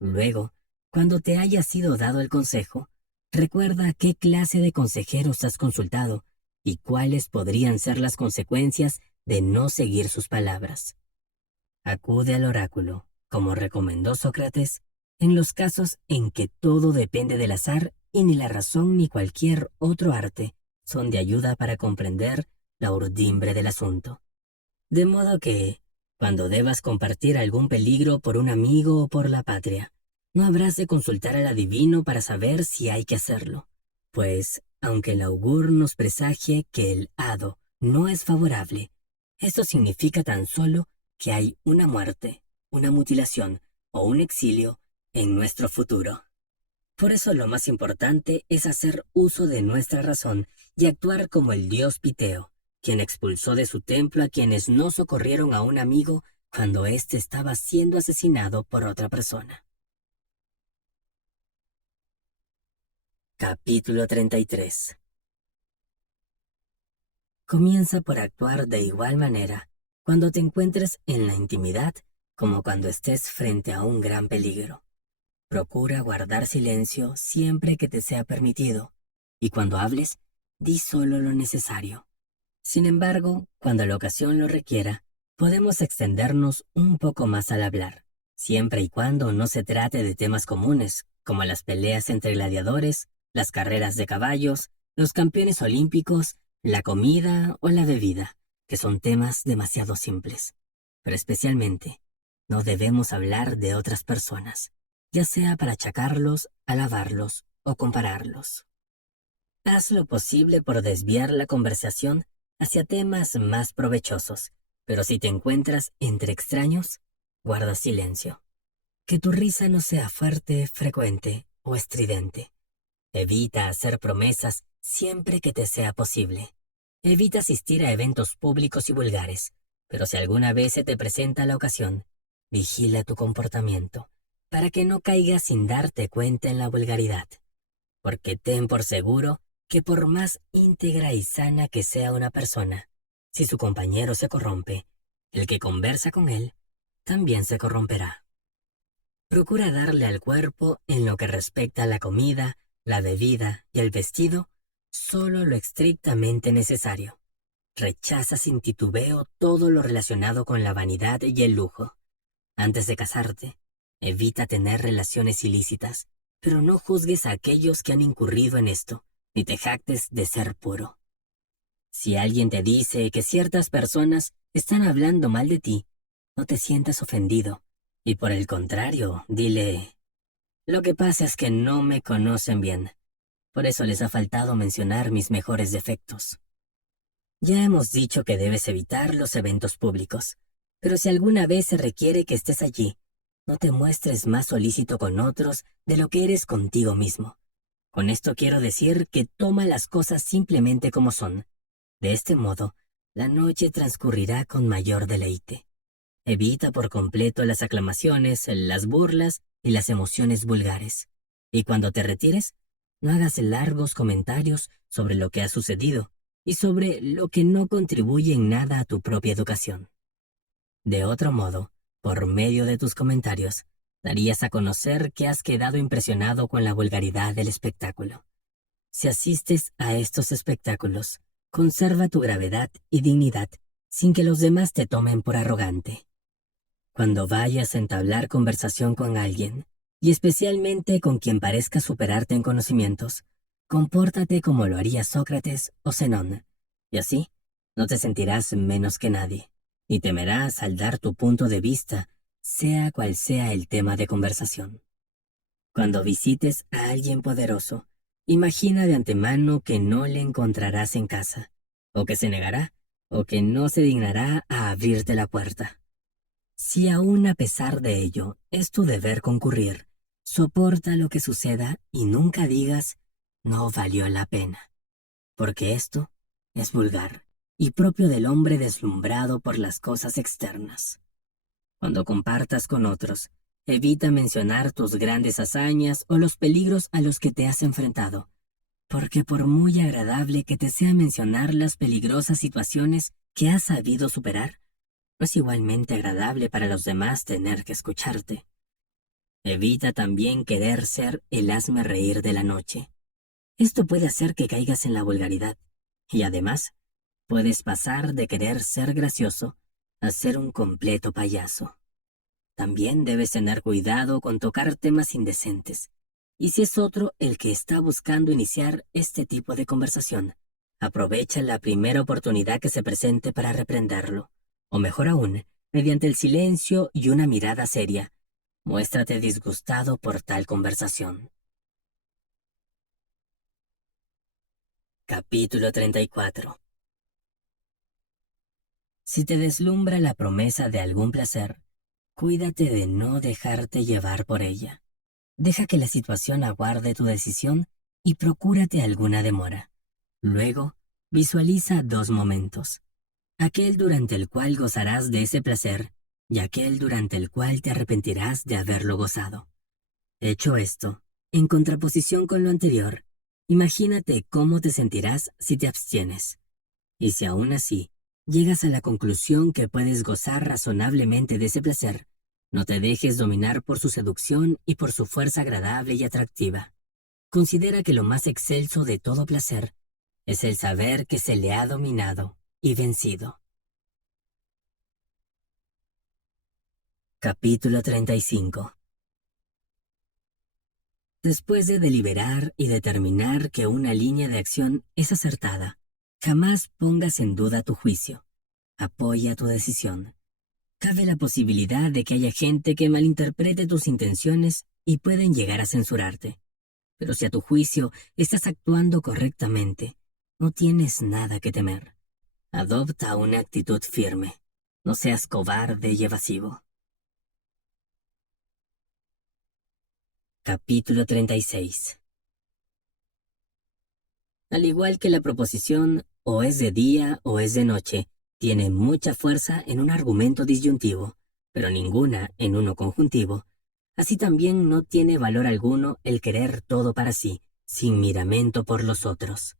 Luego, cuando te haya sido dado el consejo, recuerda qué clase de consejeros has consultado y cuáles podrían ser las consecuencias de no seguir sus palabras. Acude al oráculo, como recomendó Sócrates, en los casos en que todo depende del azar y ni la razón ni cualquier otro arte son de ayuda para comprender la urdimbre del asunto. De modo que, cuando debas compartir algún peligro por un amigo o por la patria, no habrás de consultar al adivino para saber si hay que hacerlo, pues, aunque el augur nos presagie que el hado no es favorable, esto significa tan solo que hay una muerte, una mutilación o un exilio en nuestro futuro. Por eso lo más importante es hacer uso de nuestra razón y actuar como el dios Piteo, quien expulsó de su templo a quienes no socorrieron a un amigo cuando éste estaba siendo asesinado por otra persona. Capítulo 33. Comienza por actuar de igual manera cuando te encuentres en la intimidad como cuando estés frente a un gran peligro. Procura guardar silencio siempre que te sea permitido, y cuando hables, di solo lo necesario. Sin embargo, cuando la ocasión lo requiera, podemos extendernos un poco más al hablar, siempre y cuando no se trate de temas comunes, como las peleas entre gladiadores, las carreras de caballos, los campeones olímpicos, la comida o la bebida, que son temas demasiado simples. Pero especialmente, no debemos hablar de otras personas, ya sea para achacarlos, alabarlos o compararlos. Haz lo posible por desviar la conversación hacia temas más provechosos, pero si te encuentras entre extraños, guarda silencio. Que tu risa no sea fuerte, frecuente o estridente. Evita hacer promesas siempre que te sea posible. Evita asistir a eventos públicos y vulgares, pero si alguna vez se te presenta la ocasión, vigila tu comportamiento, para que no caigas sin darte cuenta en la vulgaridad. Porque ten por seguro que por más íntegra y sana que sea una persona, si su compañero se corrompe, el que conversa con él también se corromperá. Procura darle al cuerpo, en lo que respecta a la comida, la bebida y el vestido, solo lo estrictamente necesario. Rechaza sin titubeo todo lo relacionado con la vanidad y el lujo. Antes de casarte, evita tener relaciones ilícitas, pero no juzgues a aquellos que han incurrido en esto, ni te jactes de ser puro. Si alguien te dice que ciertas personas están hablando mal de ti, no te sientas ofendido, y por el contrario, dile: lo que pasa es que no me conocen bien, por eso les ha faltado mencionar mis mejores defectos. Ya hemos dicho que debes evitar los eventos públicos, pero si alguna vez se requiere que estés allí, no te muestres más solícito con otros de lo que eres contigo mismo. Con esto quiero decir que toma las cosas simplemente como son. De este modo, la noche transcurrirá con mayor deleite. Evita por completo las aclamaciones, las burlas y las emociones vulgares. Y cuando te retires, no hagas largos comentarios sobre lo que ha sucedido y sobre lo que no contribuye en nada a tu propia educación. De otro modo, por medio de tus comentarios, darías a conocer que has quedado impresionado con la vulgaridad del espectáculo. Si asistes a estos espectáculos, conserva tu gravedad y dignidad sin que los demás te tomen por arrogante. Cuando vayas a entablar conversación con alguien, y especialmente con quien parezca superarte en conocimientos, compórtate como lo haría Sócrates o Zenón, y así no te sentirás menos que nadie, ni temerás al dar tu punto de vista, sea cual sea el tema de conversación. Cuando visites a alguien poderoso, imagina de antemano que no le encontrarás en casa, o que se negará, o que no se dignará a abrirte la puerta. Si aún a pesar de ello es tu deber concurrir, soporta lo que suceda y nunca digas: no valió la pena, porque esto es vulgar y propio del hombre deslumbrado por las cosas externas. Cuando compartas con otros, evita mencionar tus grandes hazañas o los peligros a los que te has enfrentado, porque por muy agradable que te sea mencionar las peligrosas situaciones que has sabido superar, no es igualmente agradable para los demás tener que escucharte. Evita también querer ser el hazme reír de la noche. Esto puede hacer que caigas en la vulgaridad, y además, puedes pasar de querer ser gracioso a ser un completo payaso. También debes tener cuidado con tocar temas indecentes. Y si es otro el que está buscando iniciar este tipo de conversación, aprovecha la primera oportunidad que se presente para reprenderlo. O mejor aún, mediante el silencio y una mirada seria, muéstrate disgustado por tal conversación. Capítulo 34. Si te deslumbra la promesa de algún placer, cuídate de no dejarte llevar por ella. Deja que la situación aguarde tu decisión y procúrate alguna demora. Luego, visualiza dos momentos: aquel durante el cual gozarás de ese placer y aquel durante el cual te arrepentirás de haberlo gozado. Hecho esto, en contraposición con lo anterior, imagínate cómo te sentirás si te abstienes. Y si aún así llegas a la conclusión que puedes gozar razonablemente de ese placer, no te dejes dominar por su seducción y por su fuerza agradable y atractiva. Considera que lo más excelso de todo placer es el saber que se le ha dominado y vencido. Capítulo 35. Después de deliberar y determinar que una línea de acción es acertada, jamás pongas en duda tu juicio. Apoya tu decisión. Cabe la posibilidad de que haya gente que malinterprete tus intenciones y pueden llegar a censurarte. Pero si a tu juicio estás actuando correctamente, no tienes nada que temer. Adopta una actitud firme. No seas cobarde y evasivo. Capítulo 36. Al igual que la proposición o es de día o es de noche, tiene mucha fuerza en un argumento disyuntivo, pero ninguna en uno conjuntivo. Así también no tiene valor alguno el querer todo para sí, sin miramento por los otros.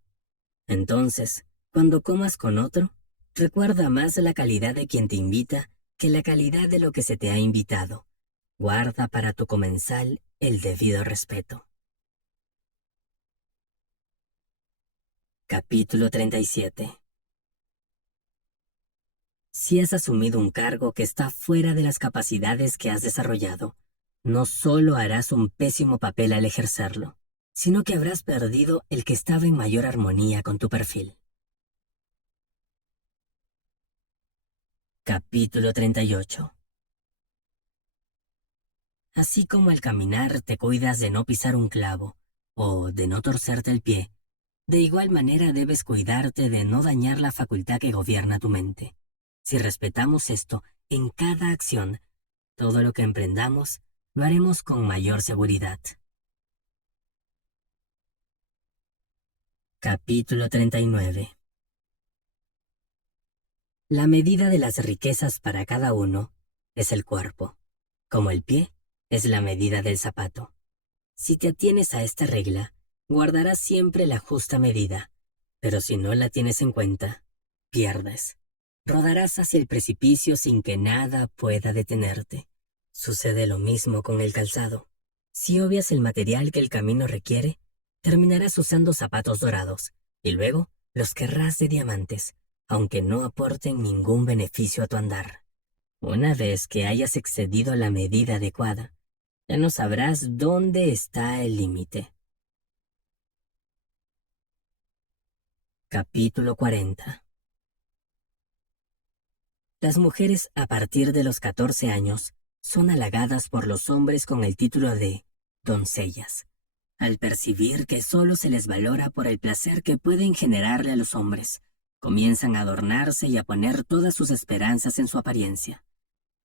Entonces, cuando comas con otro, recuerda más la calidad de quien te invita que la calidad de lo que se te ha invitado. Guarda para tu comensal el debido respeto. Capítulo 37. Si has asumido un cargo que está fuera de las capacidades que has desarrollado, no solo harás un pésimo papel al ejercerlo, sino que habrás perdido el que estaba en mayor armonía con tu perfil. Capítulo 38. Así como al caminar te cuidas de no pisar un clavo o de no torcerte el pie, de igual manera debes cuidarte de no dañar la facultad que gobierna tu mente. Si respetamos esto en cada acción, todo lo que emprendamos lo haremos con mayor seguridad. Capítulo 39. La medida de las riquezas para cada uno es el cuerpo, como el pie es la medida del zapato. Si te atienes a esta regla, guardarás siempre la justa medida, pero si no la tienes en cuenta, pierdes. Rodarás hacia el precipicio sin que nada pueda detenerte. Sucede lo mismo con el calzado. Si obvias el material que el camino requiere, terminarás usando zapatos dorados, y luego los querrás de diamantes, aunque no aporten ningún beneficio a tu andar. Una vez que hayas excedido la medida adecuada, ya no sabrás dónde está el límite. Capítulo 40. Las mujeres a partir de los 14 años son halagadas por los hombres con el título de doncellas, al percibir que solo se les valora por el placer que pueden generarle a los hombres. Comienzan a adornarse y a poner todas sus esperanzas en su apariencia.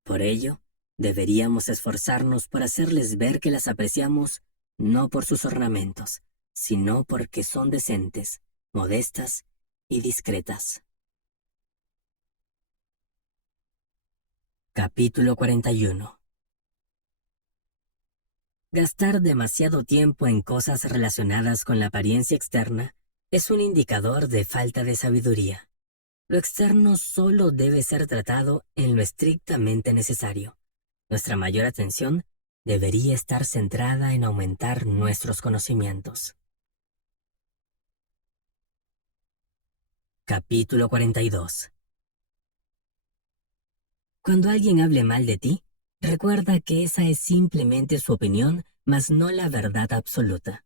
Por ello, deberíamos esforzarnos por hacerles ver que las apreciamos no por sus ornamentos, sino porque son decentes, modestas y discretas. Capítulo 41. Gastar demasiado tiempo en cosas relacionadas con la apariencia externa es un indicador de falta de sabiduría. Lo externo solo debe ser tratado en lo estrictamente necesario. Nuestra mayor atención debería estar centrada en aumentar nuestros conocimientos. Capítulo 42. Cuando alguien hable mal de ti, recuerda que esa es simplemente su opinión, mas no la verdad absoluta.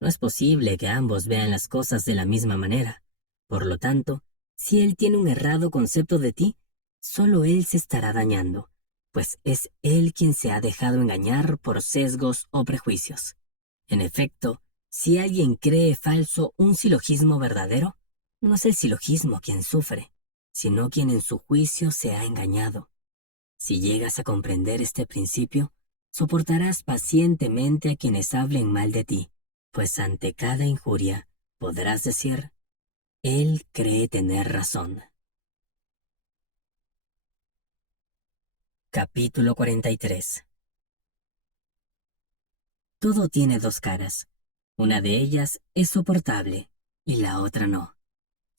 No es posible que ambos vean las cosas de la misma manera. Por lo tanto, si él tiene un errado concepto de ti, solo él se estará dañando, pues es él quien se ha dejado engañar por sesgos o prejuicios. En efecto, si alguien cree falso un silogismo verdadero, no es el silogismo quien sufre, sino quien en su juicio se ha engañado. Si llegas a comprender este principio, soportarás pacientemente a quienes hablen mal de ti, pues ante cada injuria podrás decir, él cree tener razón. Capítulo 43. Todo tiene dos caras. Una de ellas es soportable y la otra no.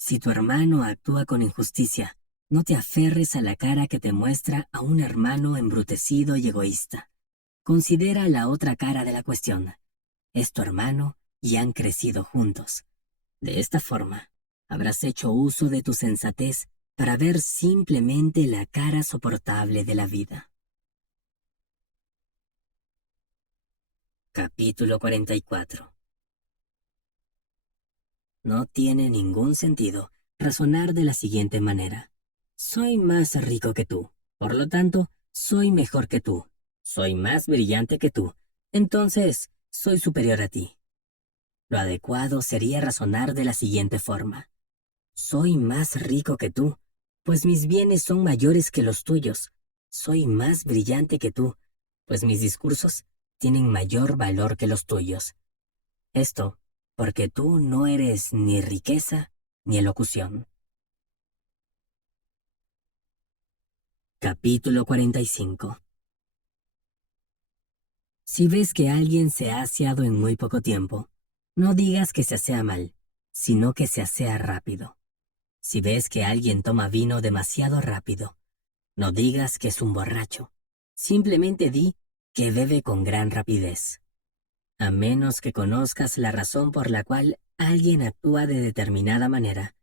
Si tu hermano actúa con injusticia, no te aferres a la cara que te muestra a un hermano embrutecido y egoísta. Considera la otra cara de la cuestión. Es tu hermano y han crecido juntos. De esta forma, habrás hecho uso de tu sensatez para ver simplemente la cara soportable de la vida. Capítulo 44. No tiene ningún sentido razonar de la siguiente manera. Soy más rico que tú, por lo tanto, soy mejor que tú. Soy más brillante que tú, entonces soy superior a ti. Lo adecuado sería razonar de la siguiente forma. Soy más rico que tú, pues mis bienes son mayores que los tuyos. Soy más brillante que tú, pues mis discursos tienen mayor valor que los tuyos. Esto porque tú no eres ni riqueza ni elocución. Capítulo 45. Si ves que alguien se ha aseado en muy poco tiempo, no digas que se asea mal, sino que se asea rápido. Si ves que alguien toma vino demasiado rápido, no digas que es un borracho. Simplemente di que bebe con gran rapidez. A menos que conozcas la razón por la cual alguien actúa de determinada manera,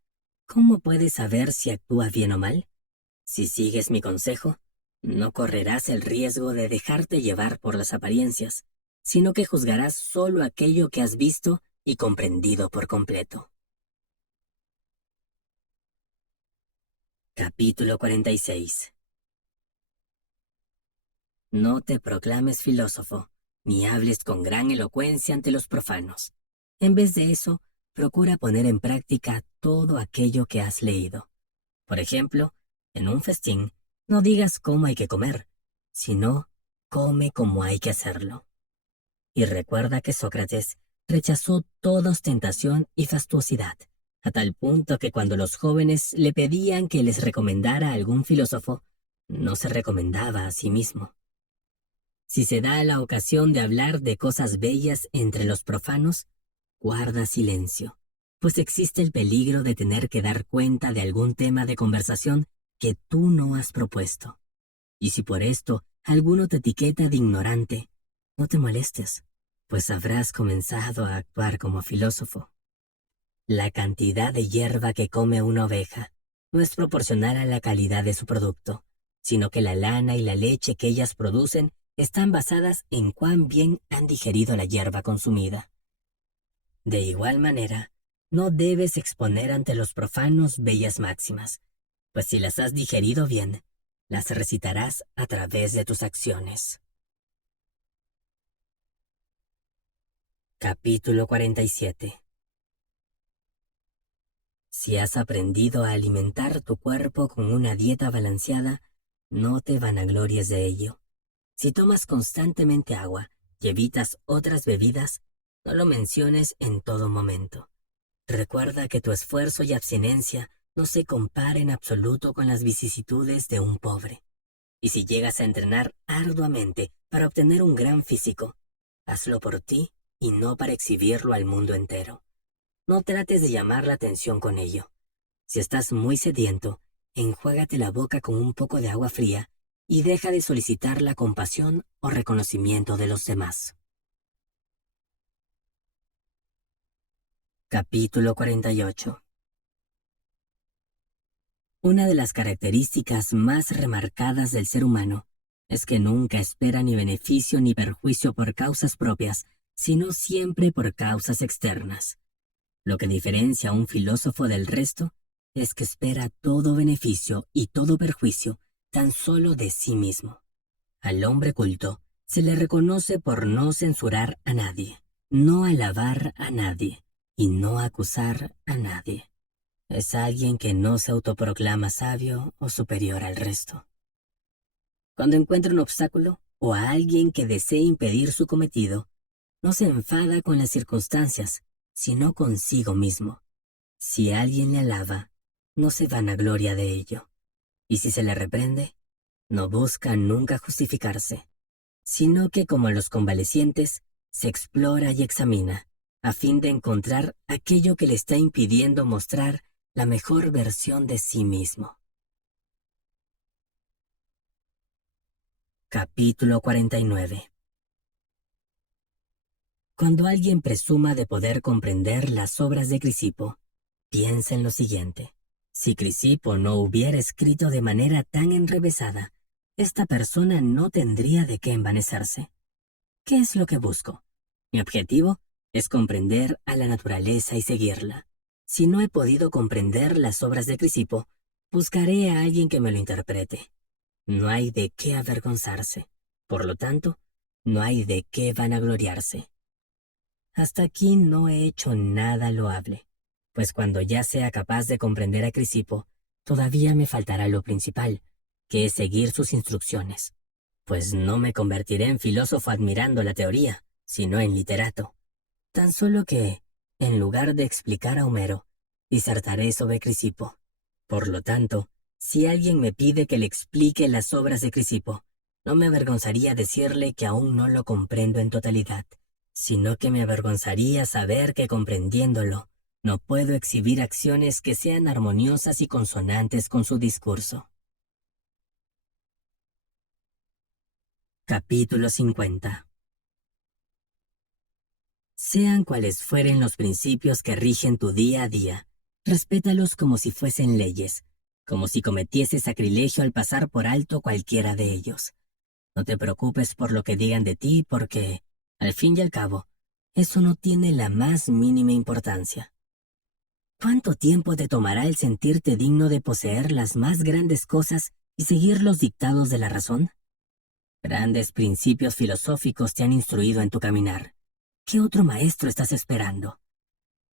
¿cómo puedes saber si actúa bien o mal? Si sigues mi consejo, no correrás el riesgo de dejarte llevar por las apariencias, sino que juzgarás solo aquello que has visto y comprendido por completo. Capítulo 46. No te proclames filósofo, ni hables con gran elocuencia ante los profanos. En vez de eso, procura poner en práctica todo aquello que has leído. Por ejemplo, en un festín, no digas cómo hay que comer, sino come como hay que hacerlo. Y recuerda que Sócrates rechazó toda ostentación y fastuosidad, a tal punto que cuando los jóvenes le pedían que les recomendara a algún filósofo, no se recomendaba a sí mismo. Si se da la ocasión de hablar de cosas bellas entre los profanos, guarda silencio, pues existe el peligro de tener que dar cuenta de algún tema de conversación que tú no has propuesto. Y si por esto alguno te etiqueta de ignorante, no te molestes, pues habrás comenzado a actuar como filósofo. La cantidad de hierba que come una oveja no es proporcional a la calidad de su producto, sino que la lana y la leche que ellas producen están basadas en cuán bien han digerido la hierba consumida. De igual manera, no debes exponer ante los profanos bellas máximas, pues si las has digerido bien, las recitarás a través de tus acciones. Capítulo 47. Si has aprendido a alimentar tu cuerpo con una dieta balanceada, no te vanaglories de ello. Si tomas constantemente agua y evitas otras bebidas, no lo menciones en todo momento. Recuerda que tu esfuerzo y abstinencia no se compara en absoluto con las vicisitudes de un pobre. Y si llegas a entrenar arduamente para obtener un gran físico, Hazlo por ti y no para exhibirlo al mundo entero. No trates de llamar la atención con ello. Si estás muy sediento, enjuágate la boca con un poco de agua fría y deja de solicitar la compasión o reconocimiento de los demás. Capítulo 48. Una de las características más remarcadas del ser humano es que nunca espera ni beneficio ni perjuicio por causas propias, sino siempre por causas externas. Lo que diferencia a un filósofo del resto es que espera todo beneficio y todo perjuicio tan solo de sí mismo. Al hombre culto se le reconoce por no censurar a nadie, no alabar a nadie y no acusar a nadie. Es alguien que no se autoproclama sabio o superior al resto. Cuando encuentra un obstáculo o a alguien que desee impedir su cometido, no se enfada con las circunstancias, sino consigo mismo. Si alguien le alaba, no se vanagloria de ello. Y si se le reprende, no busca nunca justificarse, sino que como los convalecientes, se explora y examina, a fin de encontrar aquello que le está impidiendo mostrar la mejor versión de sí mismo. Capítulo 49. Cuando alguien presuma de poder comprender las obras de Crisipo, piensa en lo siguiente. Si Crisipo no hubiera escrito de manera tan enrevesada, esta persona no tendría de qué envanecerse. ¿Qué es lo que busco? Mi objetivo es comprender a la naturaleza y seguirla. Si no he podido comprender las obras de Crisipo, buscaré a alguien que me lo interprete. No hay de qué avergonzarse. Por lo tanto, no hay de qué vanagloriarse. Hasta aquí no he hecho nada loable, pues cuando ya sea capaz de comprender a Crisipo, todavía me faltará lo principal, que es seguir sus instrucciones, pues no me convertiré en filósofo admirando la teoría, sino en literato. Tan solo que, en lugar de explicar a Homero, disertaré sobre Crisipo. Por lo tanto, si alguien me pide que le explique las obras de Crisipo, no me avergonzaría decirle que aún no lo comprendo en totalidad, sino que me avergonzaría saber que comprendiéndolo, no puedo exhibir acciones que sean armoniosas y consonantes con su discurso. Capítulo 50. Sean cuales fueren los principios que rigen tu día a día, respétalos como si fuesen leyes, como si cometieses sacrilegio al pasar por alto cualquiera de ellos. No te preocupes por lo que digan de ti porque, al fin y al cabo, eso no tiene la más mínima importancia. ¿Cuánto tiempo te tomará el sentirte digno de poseer las más grandes cosas y seguir los dictados de la razón? Grandes principios filosóficos te han instruido en tu caminar. ¿Qué otro maestro estás esperando?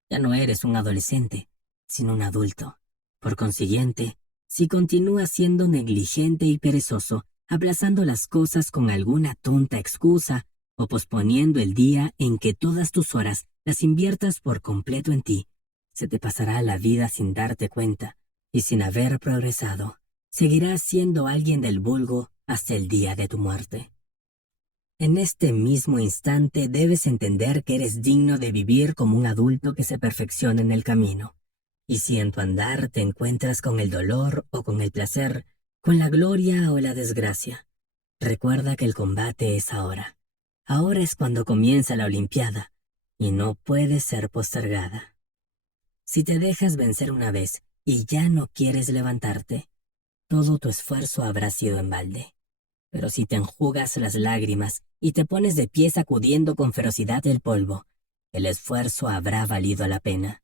Ya no eres un adolescente, sino un adulto. Por consiguiente, si continúas siendo negligente y perezoso, aplazando las cosas con alguna tonta excusa o posponiendo el día en que todas tus horas las inviertas por completo en ti, se te pasará la vida sin darte cuenta y sin haber progresado. Seguirás siendo alguien del vulgo hasta el día de tu muerte. En este mismo instante debes entender que eres digno de vivir como un adulto que se perfecciona en el camino. Y si en tu andar te encuentras con el dolor o con el placer, con la gloria o la desgracia, recuerda que el combate es ahora. Ahora es cuando comienza la Olimpiada, y no puede ser postergada. Si te dejas vencer una vez y ya no quieres levantarte, todo tu esfuerzo habrá sido en balde. Pero si te enjugas las lágrimas y te pones de pie sacudiendo con ferocidad el polvo, el esfuerzo habrá valido la pena.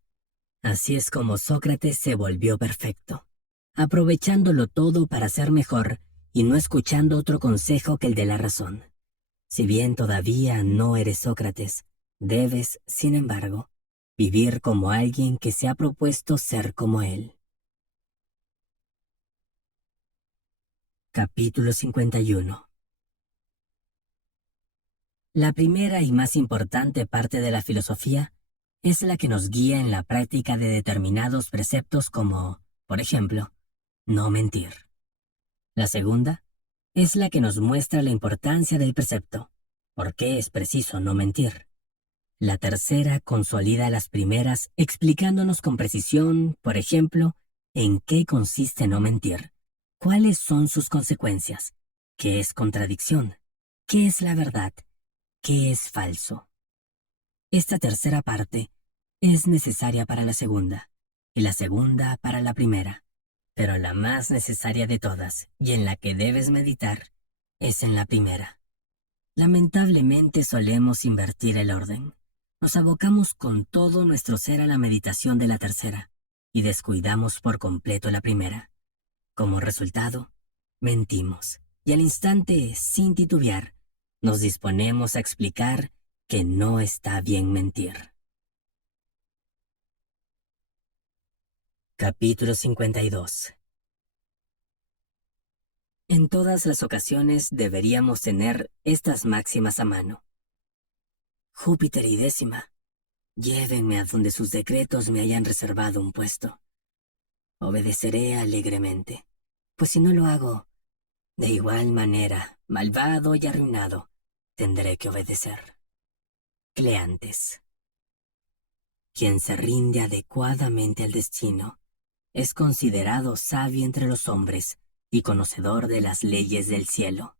Así es como Sócrates se volvió perfecto, aprovechándolo todo para ser mejor y no escuchando otro consejo que el de la razón. Si bien todavía no eres Sócrates, debes, sin embargo, vivir como alguien que se ha propuesto ser como él. Capítulo 51. La primera y más importante parte de la filosofía es la que nos guía en la práctica de determinados preceptos como, por ejemplo, no mentir. La segunda es la que nos muestra la importancia del precepto, ¿Por qué es preciso no mentir? La tercera consolida las primeras explicándonos con precisión, por ejemplo, en qué consiste no mentir, cuáles son sus consecuencias, qué es contradicción, qué es la verdad, qué es falso. Esta tercera parte es necesaria para la segunda, y la segunda para la primera, pero la más necesaria de todas, y en la que debes meditar, es en la primera. Lamentablemente solemos invertir el orden. Nos abocamos con todo nuestro ser a la meditación de la tercera, y descuidamos por completo la primera. Como resultado, mentimos, y al instante, sin titubear, nos disponemos a explicar que no está bien mentir. Capítulo 52. En todas las ocasiones deberíamos tener estas máximas a mano. Júpiter y Décima, llévenme a donde sus decretos me hayan reservado un puesto. Obedeceré alegremente, pues si no lo hago, de igual manera, malvado y arruinado, tendré que obedecer. Cleantes. Quien se rinde adecuadamente al destino es considerado sabio entre los hombres y conocedor de las leyes del cielo.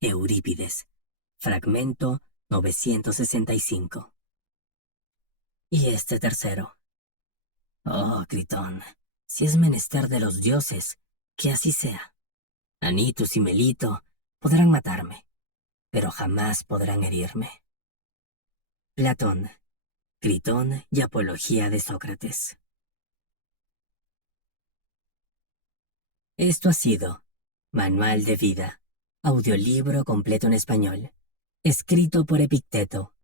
Eurípides, fragmento 965. Y este tercero. Oh, Gritón, si es menester de los dioses, que así sea. Anitus y Melito podrán matarme, pero jamás podrán herirme. Platón, Gritón y Apología de Sócrates. Esto ha sido Manual de Vida, audiolibro completo en español, escrito por Epicteto,